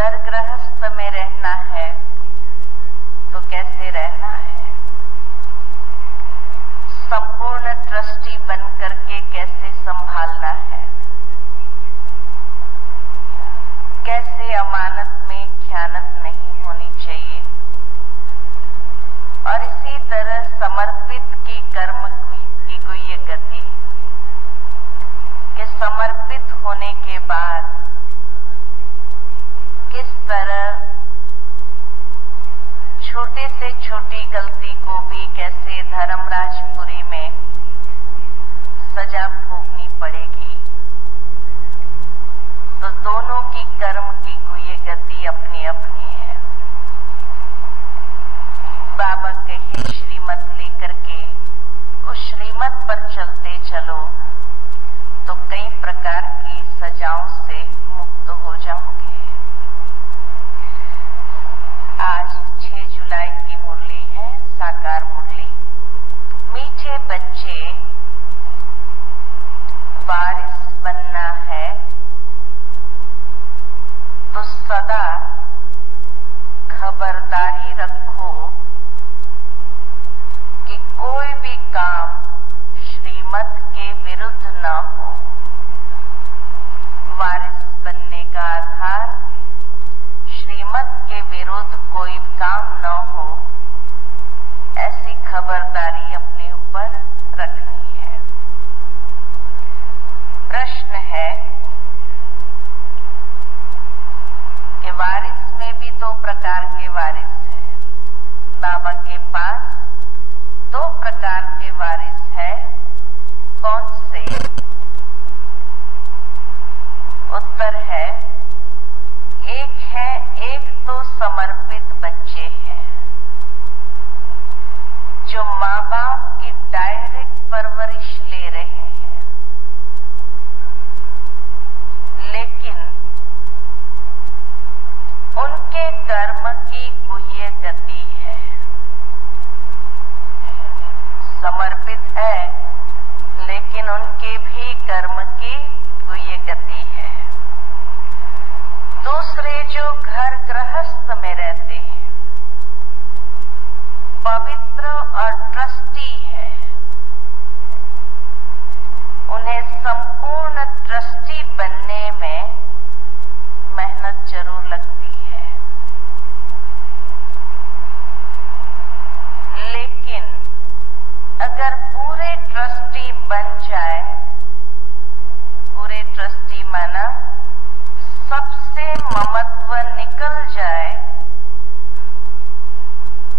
घर गृहस्थ में रहना है तो कैसे रहना है, संपूर्ण ट्रस्टी बन करके कैसे संभालना है, कैसे अमानत में खयानत नहीं होनी चाहिए, और इसी तरह समर्पित की कर्म की गुह्य गति के समर्पित होने के बाद किस तरह छोटे से छोटी गलती को भी कैसे धर्मराजपुरी में सजा भोगनी पड़ेगी। तो दोनों की कर्म की गुह्य गति अपनी अपनी है। बाबा कहे श्रीमत लेकर के उस श्रीमत पर चलते चलो तो कई प्रकार की सजाओं से मुक्त हो जाओगे। आज 6 जुलाई की मुरली है, साकार मुरली। मीठे बच्चे, वारिस बनना है तो सदा खबरदारी रखो कि कोई भी काम श्रीमत के विरुद्ध न हो। वारिस बनने का आधार श्रीमत के विरुद्ध कोई काम न हो, ऐसी खबरदारी अपने ऊपर रखनी है। प्रश्न है कि वारिस में भी 2 प्रकार के वारिस हैं। बाबा के पास 2 प्रकार के वारिस है। कौन से? उत्तर है एक तो समर्पित बच्चे हैं जो माँ बाप की डायरेक्ट परवरिश ले रहे हैं, लेकिन उनके कर्म की गुह्य गति है। समर्पित है लेकिन उनके भी कर्म की गुह्य गति है। दूसरे जो घर गृहस्थ में रहते हैं, पवित्र और ट्रस्टी है, उन्हें संपूर्ण ट्रस्टी बनने में मेहनत जरूर लगती है, लेकिन अगर पूरे ट्रस्टी बन जाए, पूरे ट्रस्टी माना सबसे ममत्व निकल जाए,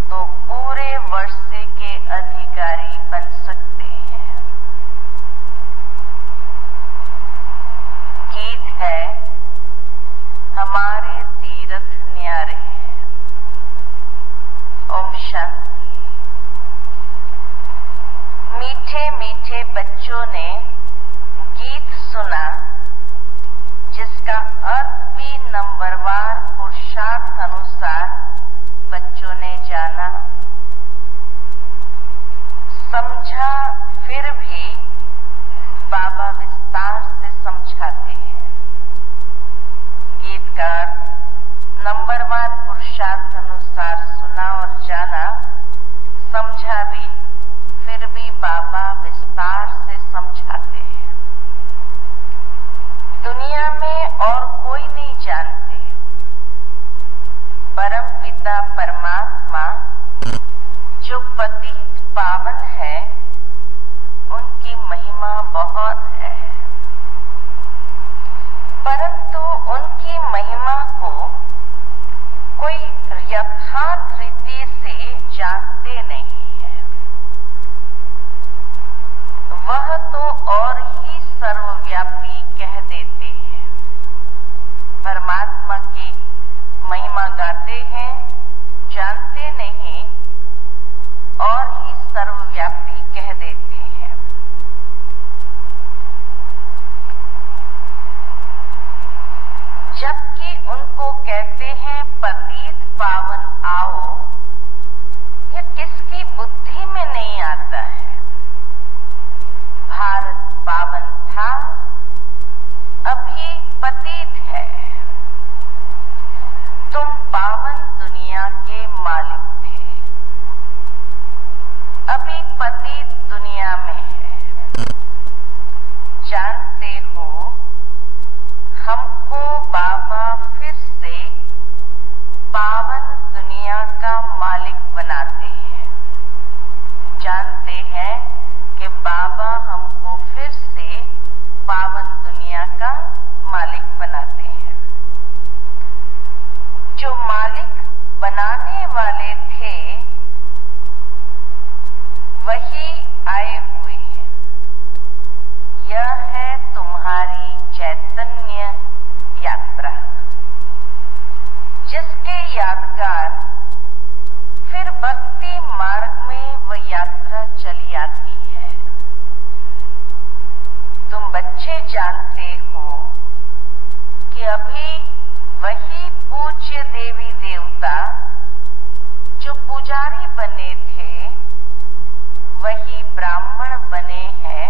तो पूरे वर्षे के अधिकारी बन सकते हैं। गीत है हमारे तीर्थ न्यारे हैं। ओम शांति। मीठे मीठे बच्चों ने गीत सुना जिसका अर्थ भी नंबरवार पुरुषार्थ अनुसार बच्चों ने जाना, समझा, फिर भी बाबा विस्तार से समझाते हैं। गीत का अर्थ नंबरवार पुरुषार्थ अनुसार सुना और जाना, समझा भी, फिर भी बाबा विस्तार से समझाते हैं। दुनिया में और कोई नहीं जानते, परम पिता परमात्मा जो पतित पावन है, उनकी महिमा बहुत है, परंतु उनकी महिमा को कोई यथार्थ रीति से जानते नहीं है। वह तो और ही सर्वव्यापी कह देते हैं, परमात्मा की महिमा गाते हैं, जानते नहीं, और ही सर्वव्यापी कह देते हैं। जबकि उनको कहते हैं पतित पावन आओ, यह किसकी बुद्धि में नहीं आता है। भारत पावन था, अभी पतित है। वाली दुनिया में है। जानते हो, हमको बाबा फिर से पावन दुनिया का मालिक बनाते हैं। जानते हैं कि बाबा हमको फिर से पावन दुनिया का मालिक बनाते हैं। जो मालिक बनाने वाले थे वही आए हुए हैं। यह है तुम्हारी चैतन्य यात्रा, जिसके यादगार फिर भक्ति मार्ग में वह यात्रा चली आती है। तुम बच्चे जानते हो कि अभी वही पूज्य देवी देवता जो पुजारी बने थे वही ब्राह्मण बने हैं,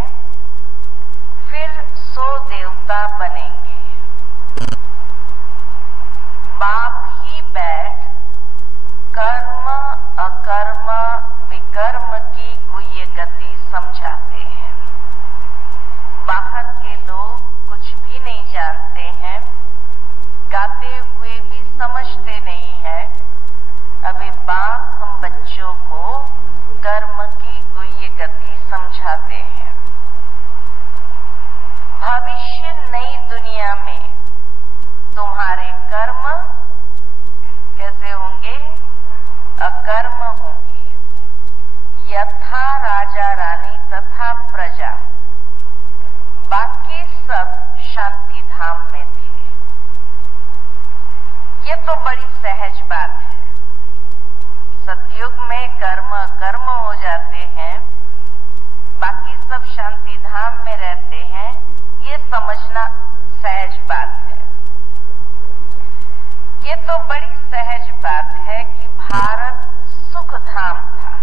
फिर 100 देवता बनेंगे। बाप ही बैठ कर्म अकर्म विकर्म की गुह्य गति समझाते हैं। बाहर के लोग कुछ भी नहीं जानते हैं, गाते हुए भी समझते नहीं है। अभी बाप हम बच्चों को कर्म की गुह्य गति समझाते हैं। भविष्य नई दुनिया में तुम्हारे कर्म कैसे होंगे? अकर्म होंगे। यथा राजा रानी तथा प्रजा, बाकी सब शांति धाम में थे। ये तो बड़ी सहज बात है। सतयुग में कर्म अकर्म हो जाते हैं, बाकी सब शांति धाम में रहते हैं, ये समझना सहज बात है। ये तो बड़ी सहज बात है कि भारत सुख धाम था,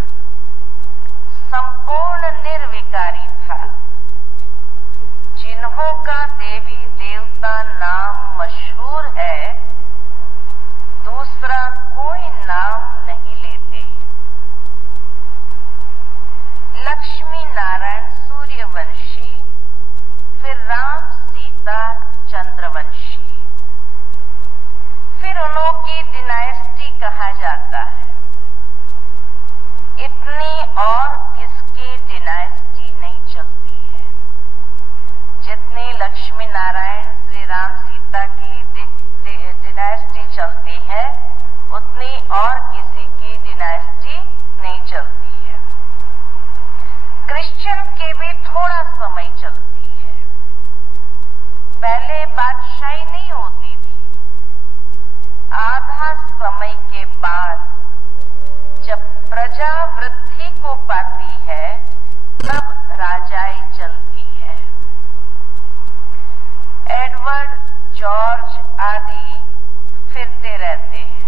संपूर्ण निर्विकारी था। जिन्हों का देवी देवता नाम मशहूर है, दूसरा कोई नाम नहीं लेते। लक्ष्मी नारायण सूर्यवंशी, फिर राम सीता चंद्रवंशी, फिर उन्हों की डिनाइस्टी कहा जाता है। इतनी और किसकी डिनाइस्टी नहीं चलती है जितनी लक्ष्मी नारायण श्री राम सीता की डिनाइस्टी चलती है, उतनी और किसी की डिनाइस्टी नहीं चलती है। क्रिश्चियन की भी थोड़ा समय चलती है। पहले बादशाही नहीं होती थी। आधा समय के बाद जब प्रजा वृद्धि को पाती है, तब राजाई चलती है। एडवर्ड, जॉर्ज आदि फिरते रहते हैं।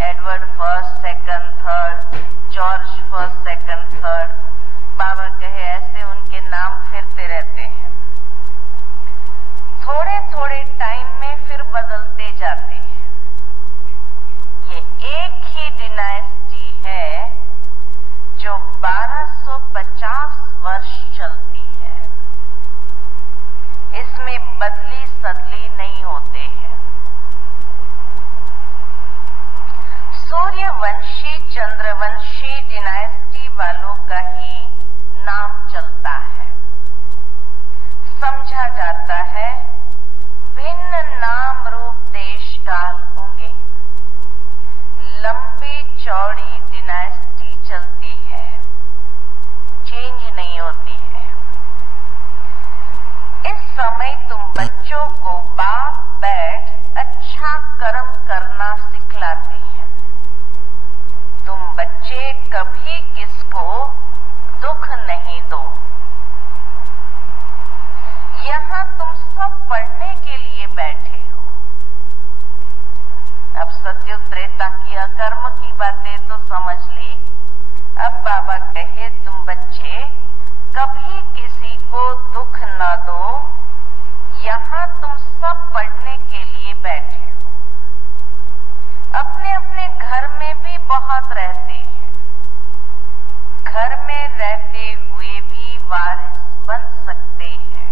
Edward first, second, third, George first, second, third, बाबा कहे ऐसे उनके नाम फिरते रहते हैं। थोड़े थोड़े टाइम में फिर बदलते जाते हैं। ये एक ही डिनाइस्टी है जो 1250 वर्ष चलती है। इसमें बदली सदली नहीं होते हैं। सूर्यवंशी चंद्रवंशी डिनाइस्टी वालों का ही नाम चलता है। समझा जाता है भिन्न नाम रूप देश काल होंगे। लंबी चौड़ी डिनाइस्टी चलती है, चेंज नहीं होती है। इस समय तुम बच्चों को बाप बैठ अच्छा कर्म करना सिखलाते हैं। तुम बच्चे कभी किसको दुख नहीं दो। यहाँ तुम सब पढ़ने के लिए बैठे हो। अब सतयुग त्रेता की अकर्म की बातें तो समझ ली। अब बाबा कहे तुम बच्चे कभी किसी को दुख न दो। यहाँ तुम सब पढ़ने के लिए बैठे हो। अपने अपने घर में भी बहुत रहते हैं। घर में रहते हुए भी वारिस बन सकते हैं।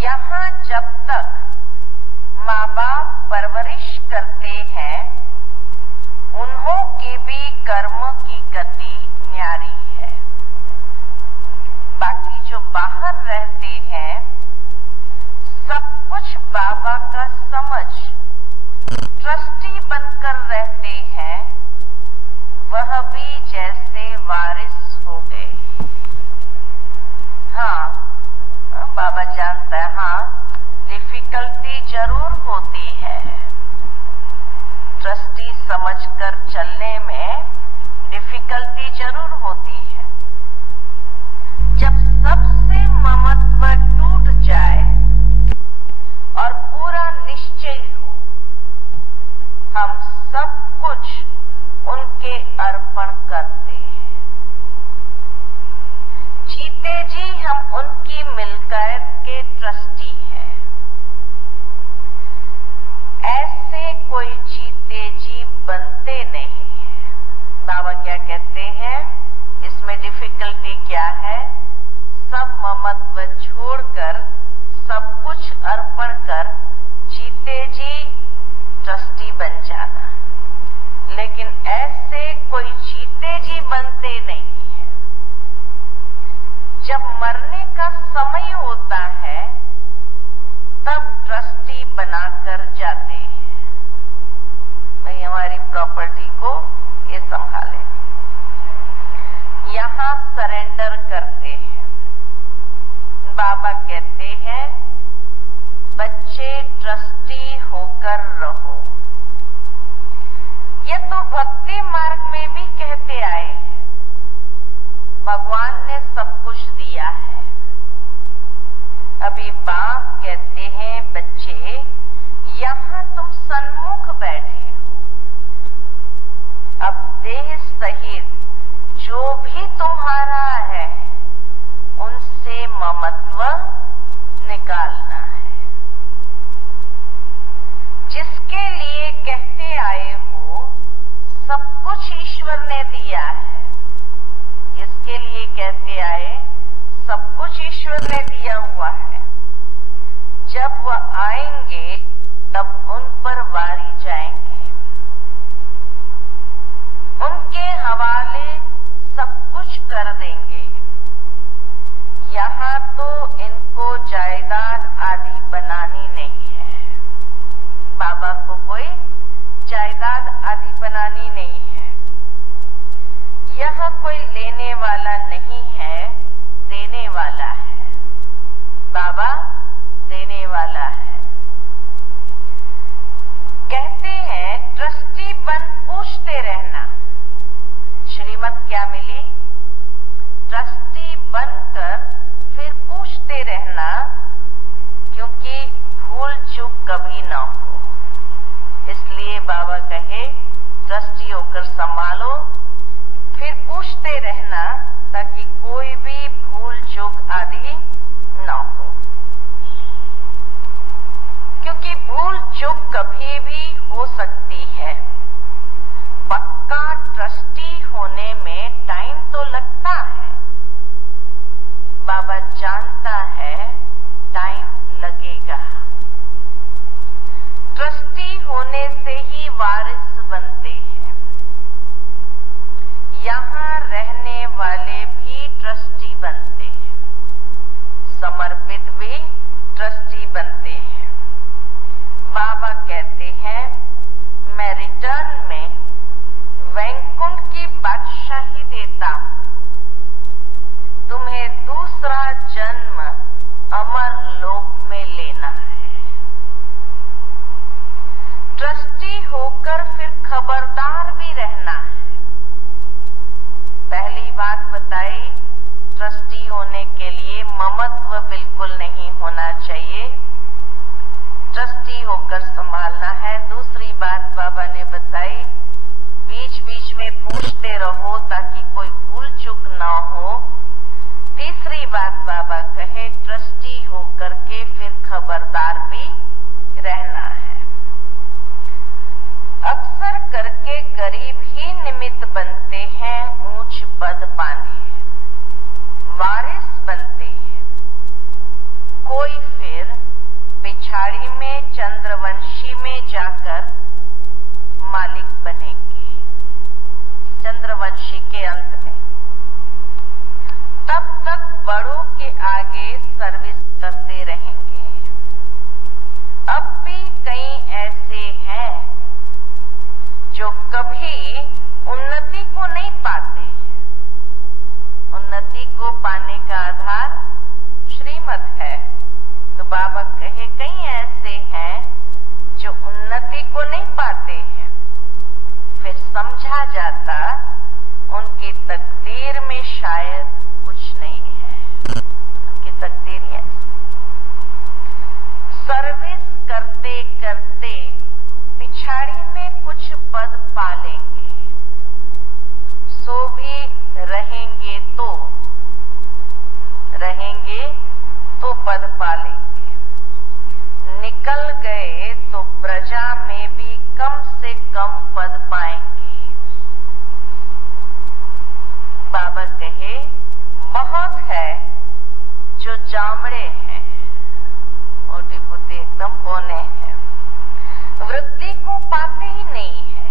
यहाँ जब तक माँ बाप परवरिश करते हैं, उन्हों के भी कर्म की गति न्यारी है। बाकी जो बाहर रहते हैं, सब कुछ बाबा का समझ ट्रस्टी बनकर रहते हैं, वह भी जैसे वारिस हो गए। हाँ, बाबा जानता है, हाँ डिफिकल्टी जरूर होती है। ट्रस्टी समझकर चलने में डिफिकल्टी जरूर होती है। जब सबसे ममत्व टूट जाए और पूरा निश्चय हो, हम सब कुछ उनके अर्पण करते हैं। जीते जी हम उनकी मिल्कियत के ट्रस्टी हैं। ऐसे कोई जीते जी बनते नहीं है। बाबा क्या कहते हैं, इसमें डिफिकल्टी क्या है? सब ममत्व छोड़कर सब कुछ अर्पण कर जीते जी ट्रस्टी बन जाना। लेकिन ऐसे कोई जीते जी बनते नहीं है। जब मरने का समय होता है, तब ट्रस्टी बनाकर जाते हैं, भाई हमारी प्रॉपर्टी को ये संभाले। यहाँ सरेंडर करते हैं। बाबा कहते हैं, बच्चे ट्रस्टी होकर रहो। ये तो भक्ति मार्ग में भी कहते आए हैं। भगवान ने सब कुछ दिया है। अभी बाप कहते हैं, बच्चे यहाँ तुम सन्मुख बैठे हो। अब देह सहित जो भी तुम्हारा है, उनसे ममत्व निकालना है। जिसके लिए कहते आए हो, सब कुछ ईश्वर ने दिया है। जिसके लिए कहते आए, सब कुछ ईश्वर ने दिया हुआ है। जब वह आएंगे, तब उन पर वारी जाएंगे। उनके हवाले सब कुछ कर देंगे। यहाँ तो इनको जायदाद आदि बनानी नहीं है। बाबा को कोई जायदाद आदि बनानी नहीं है। यह कोई लेने वाला नहीं है, देने वाला है। बाबा देने वाला है। कहते हैं, ट्रस्टी बन पूछते रहना, श्रीमत क्या मिली? ट्रस्टी बनकर फिर पूछते रहना, क्योंकि भूल चूक कभी ना हो। इसलिए बाबा कहे, ट्रस्टी होकर संभालो, फिर पूछते रहना, ताकि कोई भी भूल चूक आदि ना हो। क्योंकि भूल चूक कभी भी हो सकती है। पक्का ट्रस्टी होने में टाइम तो लगता है। बाबा जानता है टाइम लगेगा। ट्रस्टी होने से ही वारिस बनते हैं। यहाँ रहने वाले भी ट्रस्टी बनते हैं। समर्पित भी ट्रस्टी बनते हैं। बाबा कहते हैं, मैं रिटर्न में वैकुंठ की बादशाही देता हूं। तुम्हें दूसरा जन्म अमर लोक में लेना है। ट्रस्टी होकर फिर खबरदार भी रहना है। पहली बात बताई, ट्रस्टी होने के लिए ममत्व बिल्कुल नहीं होना चाहिए। ट्रस्टी होकर संभालना है। दूसरी बात बाबा ने बताई, बीच बीच में पूछते रहो ताकि कोई भूल चूक ना हो। तीसरी बात बाबा कहे, ट्रस्टी होकर के फिर खबरदार भी रहना है। अक्सर करके गरीब ही निमित्त बनते हैं पाने वारिस बनते हैं। कोई फिर पिछाड़ी में चंद्रवंशी में जाकर मालिक बनेंगे, चंद्रवंशी के अंत में। तब तक बड़ों के आगे सर्विस करते रहेंगे। अब भी कई ऐसे हैं जो कभी उन्नति को नहीं पाते। उन्नति को पाने का आधार श्रीमत है। तो बाबा कहे कई ऐसे हैं जो उन्नति को नहीं पाते हैं। फिर समझा जाता उनकी तकदीर में शायद कुछ नहीं है। उनकी तकदीर है सर्विस करते करते पिछाड़ी में कुछ पद पा लेंगे, सो भी रहेंगे तो पद पा लेंगे। निकल गए तो प्रजा में भी कम से कम पद पाएंगे। बाबा कहे बहुत है जो जामड़े हैं, मोटी बुद्धि एकदम कोने हैं, वृद्धि को पाते ही नहीं है,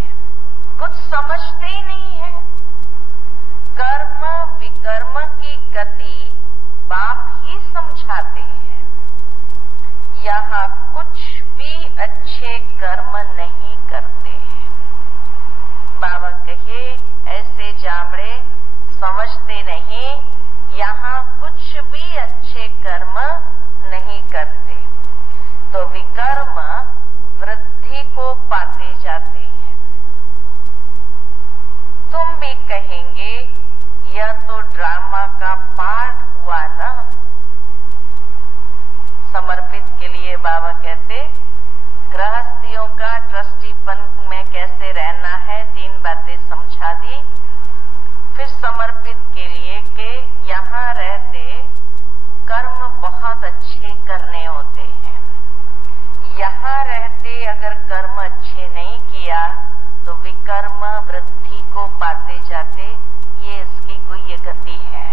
कुछ समझते ही नहीं है। कर्म विकर्म की गति बाप ही समझाते हैं। यहाँ कुछ भी अच्छे कर्म नहीं करते हैं। बाबा कहे ऐसे जामड़े समझते नहीं, यहाँ कुछ भी अच्छे कर्म नहीं करते, तो विकर्म वृद्धि को पाते जाते हैं। तुम भी कहेंगे यह तो ड्रामा का पार्ट हुआ ना। समर्पित के लिए बाबा कहते गृहस्थियों का ट्रस्टीपन में कैसे रहना है, 3 बातें समझा दी। फिर समर्पित के लिए कि यहाँ रहते कर्म बहुत अच्छे करने होते हैं। यहाँ रहते अगर कर्म अच्छे नहीं किया तो विकर्म वृद्धि को पाते जाते, ये इसकी कोई गति है।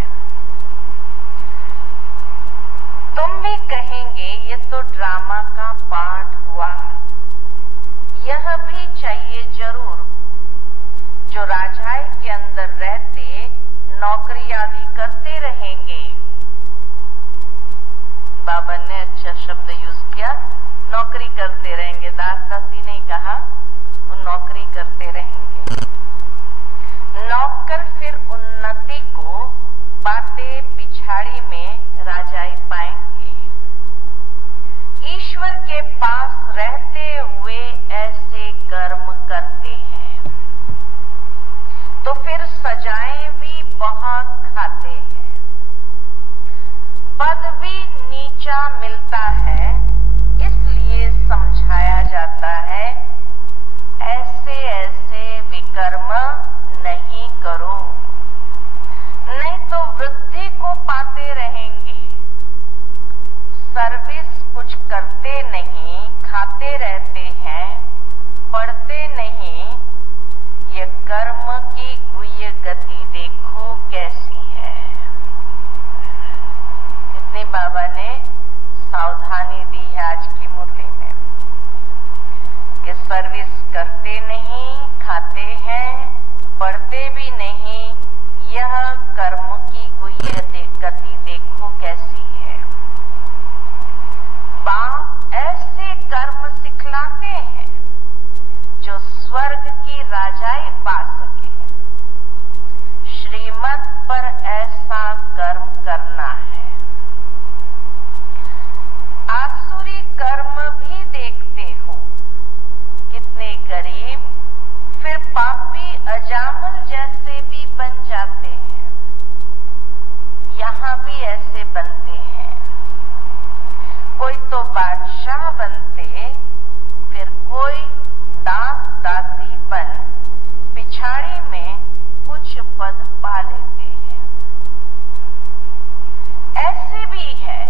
तुम भी कहेंगे ये तो ड्रामा का पार्ट हुआ। यह भी चाहिए जरूर। जो राजाई के अंदर रहते नौकरी आदि करते रहेंगे। बाबा ने अच्छा शब्द यूज किया, नौकरी करते रहेंगे। दास दासी नहीं कहा, वो नौकरी करते रहेंगे। नौकर फिर उन्नति को पाते पिछाड़ी में राजाई पाएंगे। ईश्वर के पास रहते हुए ऐसे कर्म करते हैं तो फिर सजाएं भी बहुत खाते हैं। पद भी नीचा मिलता है, इसलिए समझाया जाता है ऐसे ऐसे विकर्म नहीं करो, नहीं तो वृद्धि को पाते रहेंगे। सर्विस कुछ करते नहीं, खाते रहते हैं, पढ़ते नहीं। ये कर्म की गुह्य गति देखो कैसी है। इतनी बाबा ने सावधानी दी है आज की मुरली में कि सर्विस करते नहीं, खाते हैं, पढ़ते भी नहीं। यह कर्म की गुह्य गति देखो कैसी है। बाप ऐसे कर्म सिखलाते हैं जो स्वर्ग की राजाई पा सके। श्रीमत पर ऐसा कर्म करना है। आसुरी कर्म भी देखते हो, कितने गरीब फिर पापी अजामल जैसे भी बन जाते हैं। यहाँ भी ऐसे बनते हैं। कोई तो बादशाह बनते, फिर कोई दास दासी बन पिछाड़ी में कुछ पद पा लेते हैं। ऐसे भी है,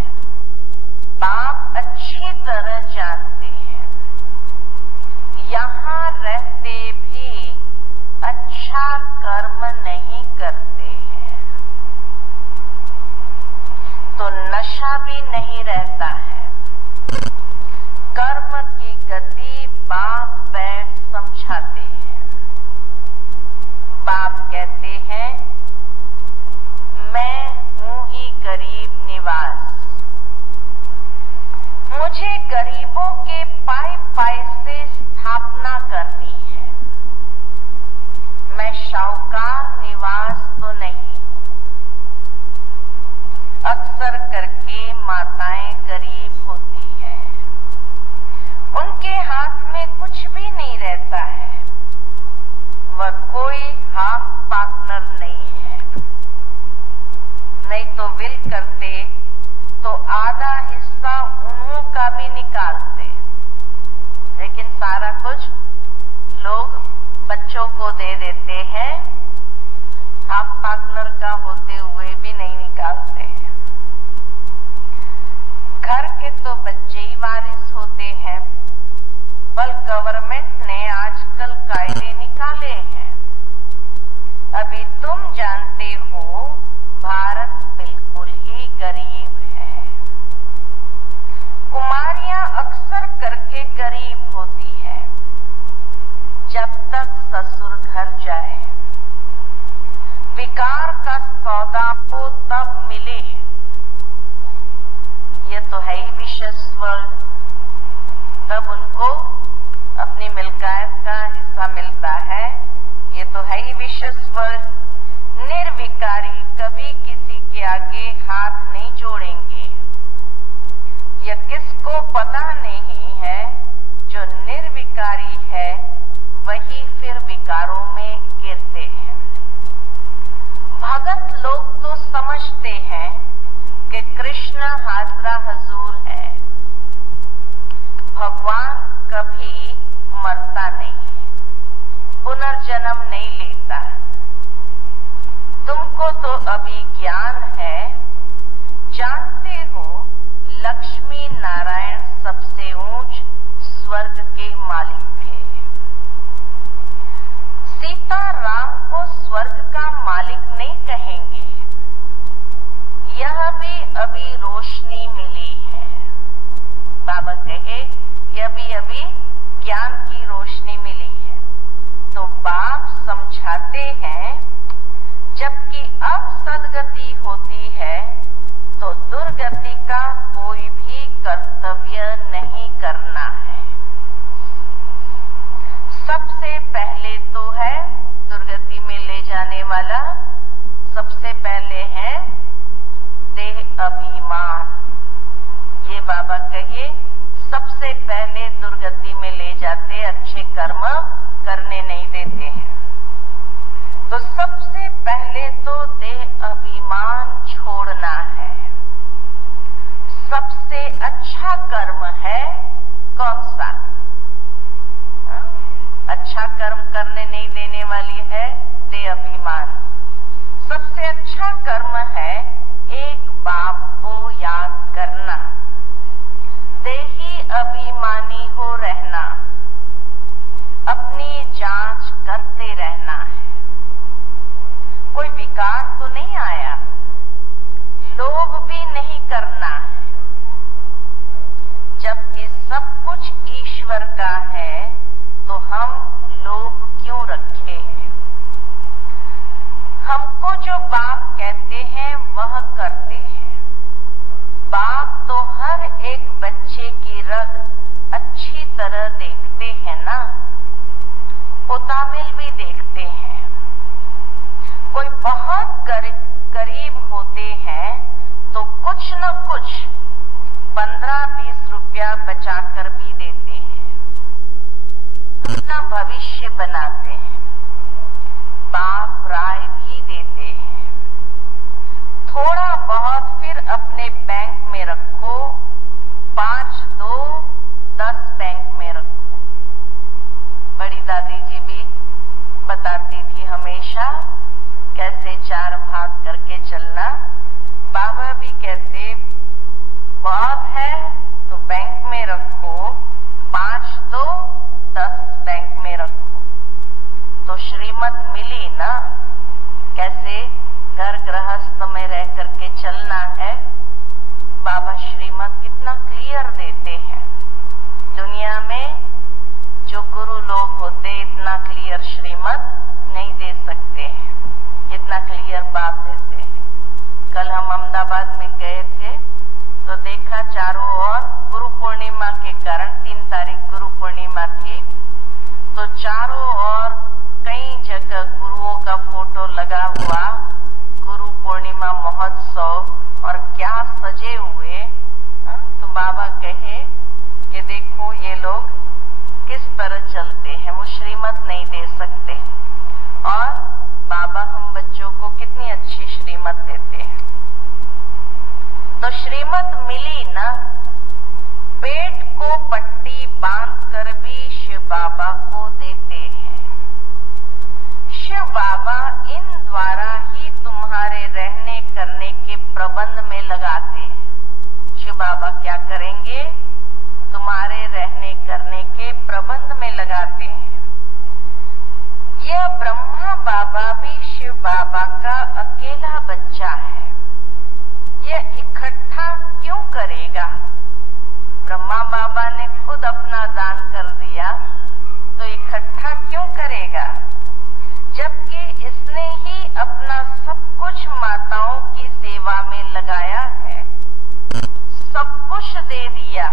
बाप अच्छी तरह जानते हैं। यहाँ रहते भी अच्छा कर्म नहीं करते हैं। भी नहीं रहता है। कर्म की गति बाप बैठ समझाते हैं। बाप कहते हैं, मैं हूं ही गरीब निवास, मुझे गरीबों के पाई पाई से स्थापना करनी है। मैं शाहूकार निवास तो नहीं। अक्सर करके माताएं गरीब होती हैं, उनके हाथ में कुछ भी नहीं रहता है, वह कोई हाफ पार्टनर नहीं है। नहीं तो विल करते तो आधा हिस्सा उन्हों का भी निकालते, लेकिन सारा कुछ लोग बच्चों को दे देते हैं, हाफ पार्टनर का होते हुए भी नहीं निकालते हैं। घर के तो बच्चे ही वारिस होते हैं, पर गवर्नमेंट ने आजकल कायदे निकाले हैं। अभी तुम जानते हो भारत बिल्कुल ही गरीब है। कुमारियां अक्सर करके गरीब होती है, जब तक ससुर घर जाए। विकार का सौदा को तब मिले, ये तो है ही विशेष वर्ल्ड, तब उनको अपनी मिल्कियत का हिस्सा मिलता है। ये तो है ही विशेष वर्ल्ड। निर्विकारी कभी किसी के आगे हाथ नहीं जोड़ेंगे। यह किसको पता नहीं है, जो निर्विकारी है वही फिर विकारों में गिरते हैं। भगत लोग तो समझते हैं कि कृष्ण हाजरा हजूर है, भगवान कभी मरता नहीं, पुनर्जन्म नहीं लेता। तुमको तो अभी ज्ञान है, जानते हो लक्ष्मी नारायण सबसे ऊंच स्वर्ग के मालिक थे। सीता राम को स्वर्ग का मालिक नहीं कहेंगे, यह भी अभी रोशनी मिली है। बाबा कहे यह भी अभी ज्ञान की रोशनी मिली है। तो बाप समझाते हैं, जबकि अब सदगति होती है तो दुर्गति का कोई भी कर्तव्य नहीं करना है। सबसे पहले तो है दुर्गति में ले जाने वाला, सबसे पहले है देह अभिमान। ये बाबा कहिए सबसे पहले दुर्गति में ले जाते, अच्छे कर्म करने नहीं देते हैं। तो सबसे पहले तो देह अभिमान छोड़ना है। सबसे अच्छा कर्म है कौन सा? अच्छा कर्म करने नहीं देने वाली है देह अभिमान। सबसे अच्छा कर्म है एक बाप को याद करना, देही अभिमानी हो रहना, अपनी जांच करते रहना है। कोई विकार तो नहीं आया, लोभ भी नहीं करना है। जबकि सब कुछ ईश्वर का है तो हम लोभ क्यों रखे हैं? हमको जो बाप कहते हैं वह करते हैं। बाप तो हर एक बच्चे की रग अच्छी तरह देखते हैं ना, उतामिल भी देखते हैं। कोई बहुत गरीब होते हैं तो कुछ न कुछ 15-20 रुपया बचाकर भी देते हैं, अपना भविष्य बनाते हैं। बाप राय भी देते हैं, थोड़ा बहुत फिर अपने बैंक में रखो, 5 2 10 बैंक में रखो। बड़ी दादी जी भी बताती थी हमेशा कैसे 4 भाग करके चलना। बाबा भी कहते बहुत है तो बैंक में रखो, 5 2 10 बैंक में रखो। तो श्रीमत मिली ना, कैसे घर गृहस्थ में रह करके चलना है। बाबा श्रीमत कितना क्लियर देते हैं। दुनिया में जो गुरु लोग होते इतना क्लियर श्रीमत नहीं दे सकते हैं जितना क्लियर बाप देते हैं। कल हम अहमदाबाद में गए थे तो देखा चारों ओर गुरु पूर्णिमा के कारण 3 तारीख गुरु पूर्णिमा थी, तो चारों ओर कई जगह गुरुओं का फोटो लगा हुआ, गुरु पूर्णिमा महोत्सव और क्या सजे हुए। तो बाबा कहे कि देखो ये लोग किस तरह चलते हैं, वो श्रीमत नहीं दे सकते। और बाबा हम बच्चों को कितनी अच्छी श्रीमत देते हैं। तो श्रीमत मिली ना, पेट को पट्टी बांध कर भी शिव बाबा को देते हैं। शिव बाबा इन द्वारा ही तुम्हारे रहने करने के प्रबंध में लगाते हैं। शिव बाबा क्या करेंगे? तुम्हारे रहने करने के प्रबंध में लगाते हैं। यह ब्रह्मा बाबा भी शिव बाबा का अकेला बच्चा है। यह इकट्ठा क्यों करेगा? ब्रह्मा बाबा ने खुद अपना दान कर दिया, तो इकट्ठा क्यों करेगा? जबकि इसने ही अपना सब कुछ माताओं की सेवा में लगाया है, सब कुछ दे दिया।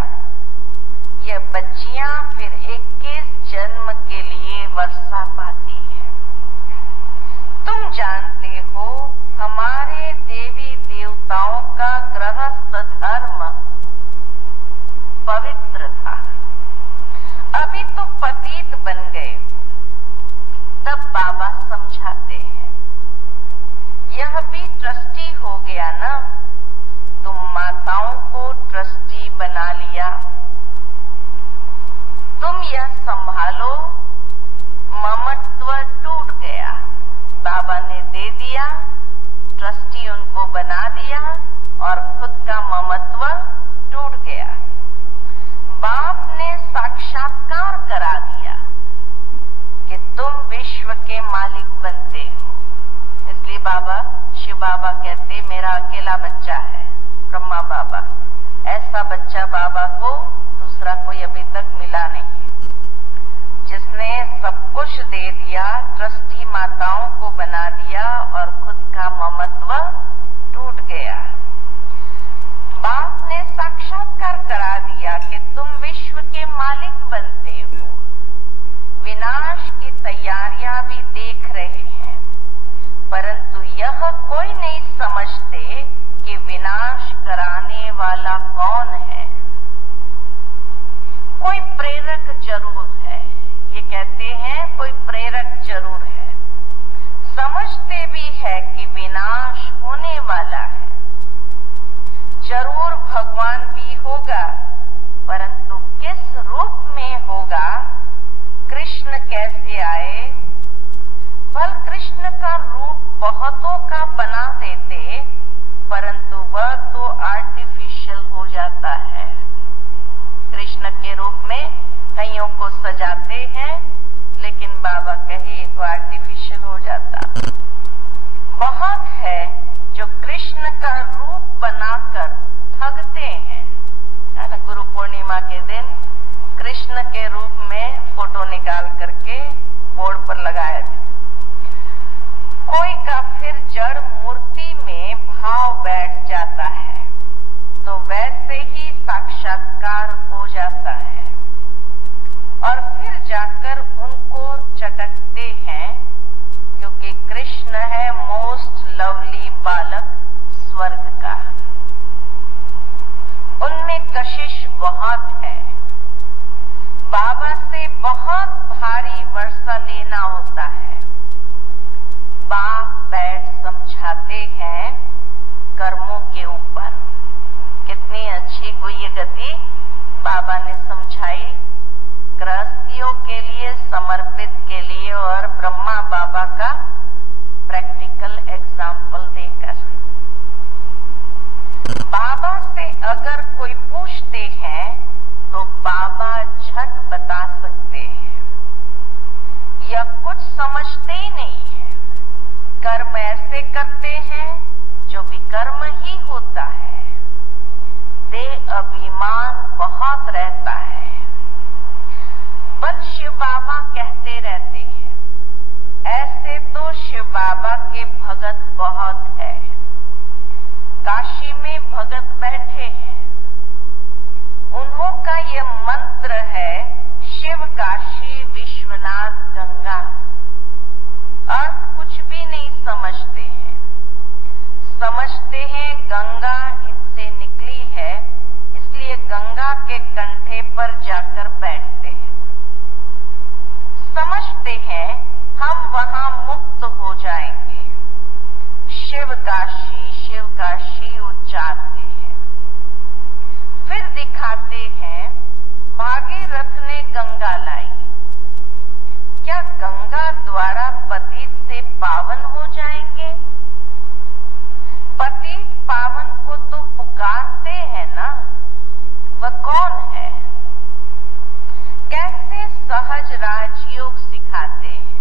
यह बच्चियां फिर 21 जन्म के लिए वर्षा पाती हैं। तुम जानते हो हमारे देवी देवताओं का गृहस्थ धर्म पवित्र था, अभी तो पतित बन गए। तब बाबा समझाते हैं, यह भी ट्रस्टी हो गया ना, तुम माताओं को ट्रस्टी बना लिया, तुम यह संभालो, ममत्व टूट गया। बाबा ने दे दिया, ट्रस्टी उनको बना दिया और खुद का ममत्व टूट गया। बाप ने साक्षात्कार करा दिया कि तुम विश्व के मालिक बनते हो। इसलिए बाबा शिव बाबा कहते मेरा अकेला बच्चा है ब्रह्मा बाबा। ऐसा बच्चा बाबा को दूसरा कोई अभी तक मिला नहीं, जिसने सब कुछ दे दिया, ट्रस्टी माताओं को बना दिया और खुद का ममत्व टूट गया। बाप ने साक्षात्कार करा दिया कि तुम विश्व के मालिक बनते हो। विनाश की तैयारियां भी देख रहे हैं, परंतु यह कोई नहीं समझते कि विनाश कराने वाला कौन है। कोई प्रेरक जरूर है, ये कहते हैं कोई प्रेरक जरूर है। समझते भी है कि विनाश होने वाला है, जरूर भगवान भी होगा, परंतु किस रूप में होगा? कृष्ण कैसे आए? भल कृष्ण का रूप बहुतों का बना देते, परंतु वह तो आर्टिफिशियल हो जाता है। कृष्ण के रूप में कईयों को सजाते हैं, लेकिन बाबा कहे तो आर्टिफिशियल हो जाता। बहुत है जो कृष्ण का रूप बनाकर ठगते हैं, है ना। गुरु पूर्णिमा के दिन कृष्ण के रूप में फोटो निकाल करके बोर्ड पर लगाए थे। कोई का फिर जड़ मूर्ति में भाव बैठ जाता है, तो वैसे ही साक्षात्कार हो जाता है और फिर जाकर उनको चटकते हैं, क्योंकि कृष्ण है मोस्ट लवली बालक स्वर्ग का। उनमें कशिश बहुत है, बाबा से बहुत भारी वर्षा लेना होता है। बाप बैठ समझाते हैं कर्मों के ऊपर। कितनी अच्छी गुह्य गति बाबा ने समझाई गृहस्थियों के लिए, समर्पित के लिए और ब्रह्मा बाबा का प्रैक्टिकल एग्जाम्पल देकर। बाबा से अगर कोई पूछते हैं तो बाबा झट बता सकते हैं, यह कुछ समझते ही नहीं है। कर्म ऐसे करते हैं जो विकर्म ही होता है। देह अभिमान बहुत रहता है, पर शिव बाबा कहते रहते हैं, ऐसे तो शिव बाबा के भगत बहुत है। काशी में भगत बैठे हैं, उन्हों का ये मंत्र है, शिव काशी विश्वनाथ गंगा। अर्थ कुछ भी नहीं समझते हैं, समझते हैं गंगा इनसे निकली है, इसलिए गंगा के कंठे पर जाकर बैठते हैं। समझते हैं हम वहां मुक्त हो जाएंगे, शिव काशी उच्चारते हैं। फिर दिखाते हैं भागीरथ ने गंगा लाई, क्या गंगा द्वारा पतित से पावन हो जाएंगे? पतित पावन को तो पुकारते हैं ना, वह कौन है? कैसे सहज राजयोग सिखाते हैं,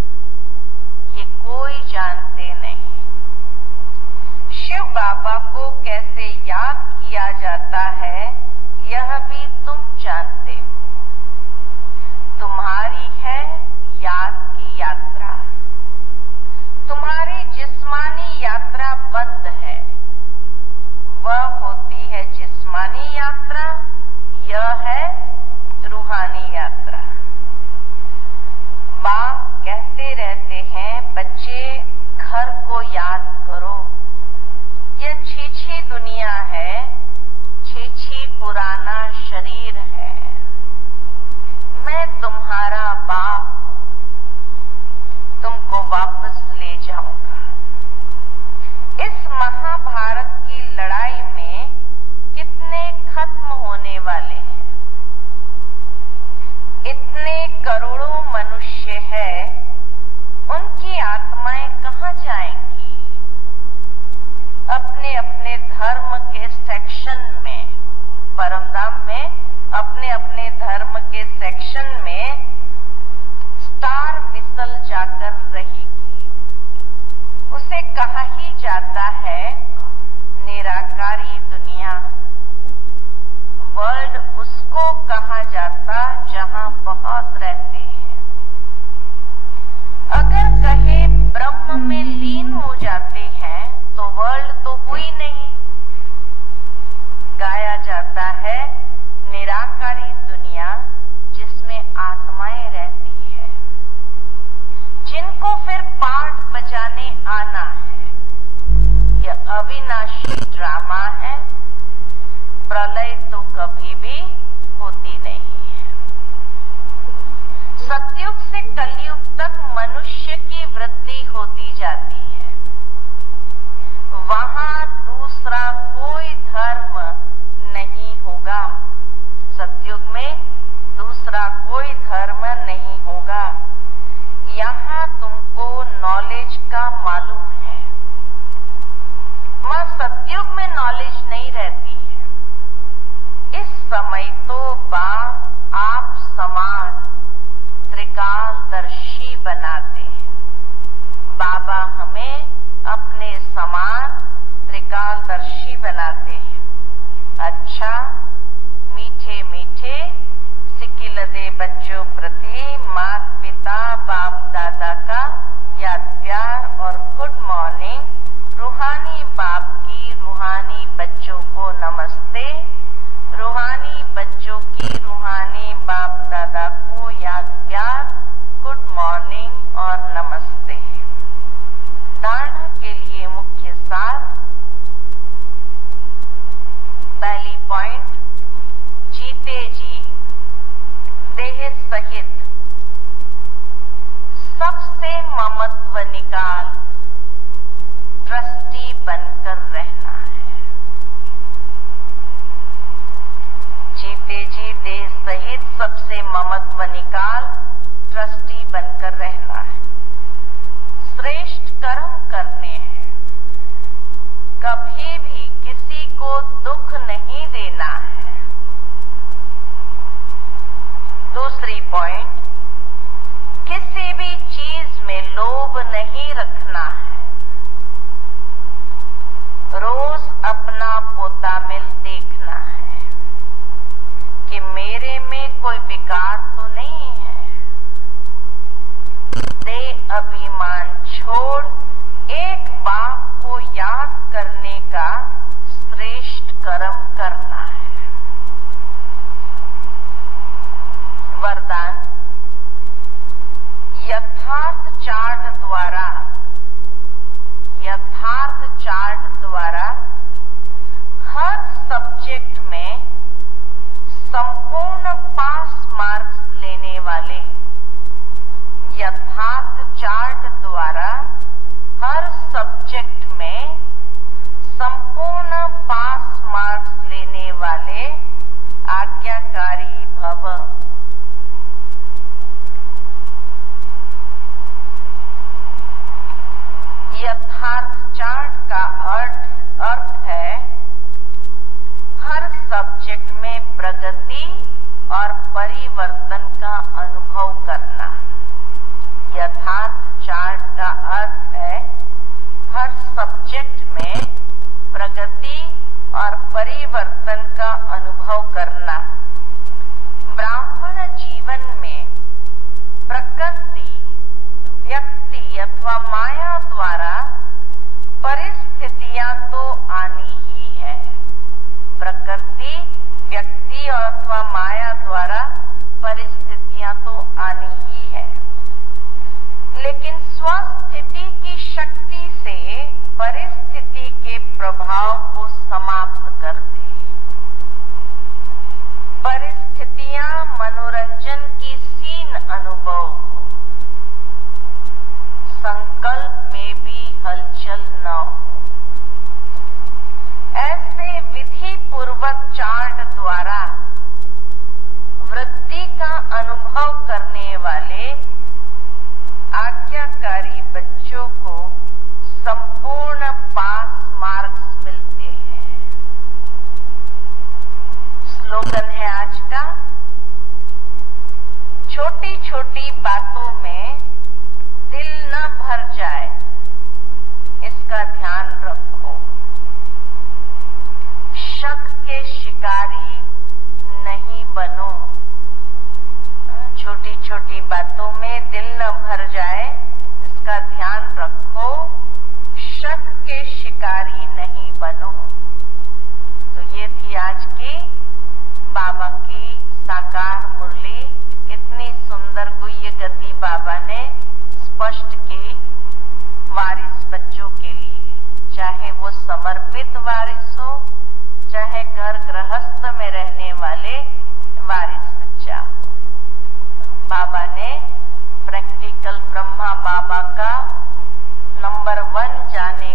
ये कोई जानते नहीं। शिव बाबा को कैसे याद किया जाता है, यह भी तुम जानते हो। तुम्हारी है याद की यात्रा, तुम्हारी जिस्मानी यात्रा बंद है, वह होती है जिस्मानी यात्रा, यह है रूहानी यात्रा। बाप कहते रहते हैं, बच्चे घर को याद करो, यह छीछी दुनिया है, छीछी पुराना शरीर है, मैं तुम्हारा बाप तुमको वापस ले जाऊंगा। इस महाभारत की लड़ाई में कितने खत्म होने वाले हैं? इतने करोड़ों मनुष्य हैं, उनकी आत्माएं कहां जाएंगी? अपने अपने धर्म के सेक्शन में, परमधाम में अपने अपने धर्म के सेक्शन में स्टार मिसल जाकर रहेगी। उसे कहा ही जाता है निराकारी दुनिया। वर्ल्ड उसको कहा जाता जहां बहुत रहते हैं। अगर कहे ब्रह्म में लीन हो जाते हैं तो वर्ल्ड तो हुई नहीं। गाया जाता है निराकारी दुनिया जिसमें आत्माएं रहती है, जिनको फिर पाठ बजाने आना है। यह अविनाशी ड्रामा है, प्रलय तो कभी भी होती नहीं है। सतयुग से कलयुग तक मनुष्य की वृद्धि होती जाती है, वहां दूसरा कोई धर्म नहीं होगा। सतयुग में दूसरा कोई धर्म नहीं होगा। यहाँ तुमको नॉलेज का मालूम है, वहां सतयुग में नॉलेज नहीं रहती है। इस समय तो बाप आप समान त्रिकालदर्शी बनाते हैं। बाबा हमें अपने समान त्रिकालदर्शी बनाते हैं। अच्छा, मीठे मीठे सिकिलदे बच्चों प्रति माता पिता बाप दादा का याद प्यार और गुड मॉर्निंग। रूहानी बाप की रूहानी बच्चों को नमस्ते। रूहानी बच्चों की रूहानी बाप दादा को याद प्यार, गुड मॉर्निंग और नमस्ते। धारणा के लिए मुख्य सार। पहली पॉइंट, जीते जी देह सहित सबसे ममत्व निकाल ट्रस्टी बनकर रहना है। जीते जी देह सहित सबसे ममत्व निकाल ट्रस्टी बनकर रहना है। श्रेष्ठ कर्म करने हैं, कभी भी किसी को दुख नहीं देना है। दूसरी पॉइंट, किसी भी चीज में लोभ नहीं रखना है। रोज अपना पोता मिल देखना है। ज्ञान यथार्थ चार्ट द्वारा हर सब्जेक्ट में संपूर्ण पास मार्क्स लेने वाले, यथार्थ चार्ट द्वारा हर सब्जेक्ट में संपूर्ण पास मार्क्स लेने वाले आज्ञाकारी भव। यथार्थ चार्ट का अर्थ है हर सब्जेक्ट में प्रगति और परिवर्तन का अनुभव करना। यथार्थ चार्ट का अर्थ है हर सब्जेक्ट में प्रगति और परिवर्तन का अनुभव करना। ब्राह्मण जीवन में प्रकृति, व्यक्ति अथवा माया द्वारा परिस्थितियां तो आनी ही है। प्रकृति, व्यक्ति और अथवा माया द्वारा परिस्थितियां तो आनी ही है, लेकिन स्वस्थिति की शक्ति से परिस्थिति के प्रभाव को समाप्त कर दे। परिस्थितियां मनोरंजन की सीन अनुभव हो, संकल्प में भी हलचल न हो। ऐसे विधि पूर्वक चार्ट द्वारा वृद्धि का अनुभव करने वाले आज्ञाकारी बच्चों को संपूर्ण पास मार्क्स मिलते हैं। स्लोगन है आज का, छोटी छोटी बातों में दिल न भर जाए, इसका ध्यान रखो। शक के शिकारी नहीं बनो। छोटी छोटी बातों में दिल न भर जाए, इसका ध्यान रखो। शक के शिकारी नहीं बनो। तो ये थी आज की बाबा की साकार मुरली। इतनी सुंदर गुह्य गति बाबा ने स्पष्ट की वारिस बच्चों के लिए, चाहे वो समर्पित वारिस हो, चाहे घर गृहस्थ में रहने वाले वारिस बच्चा। बाबा ने प्रैक्टिकल ब्रह्मा बाबा का नंबर 1 जाने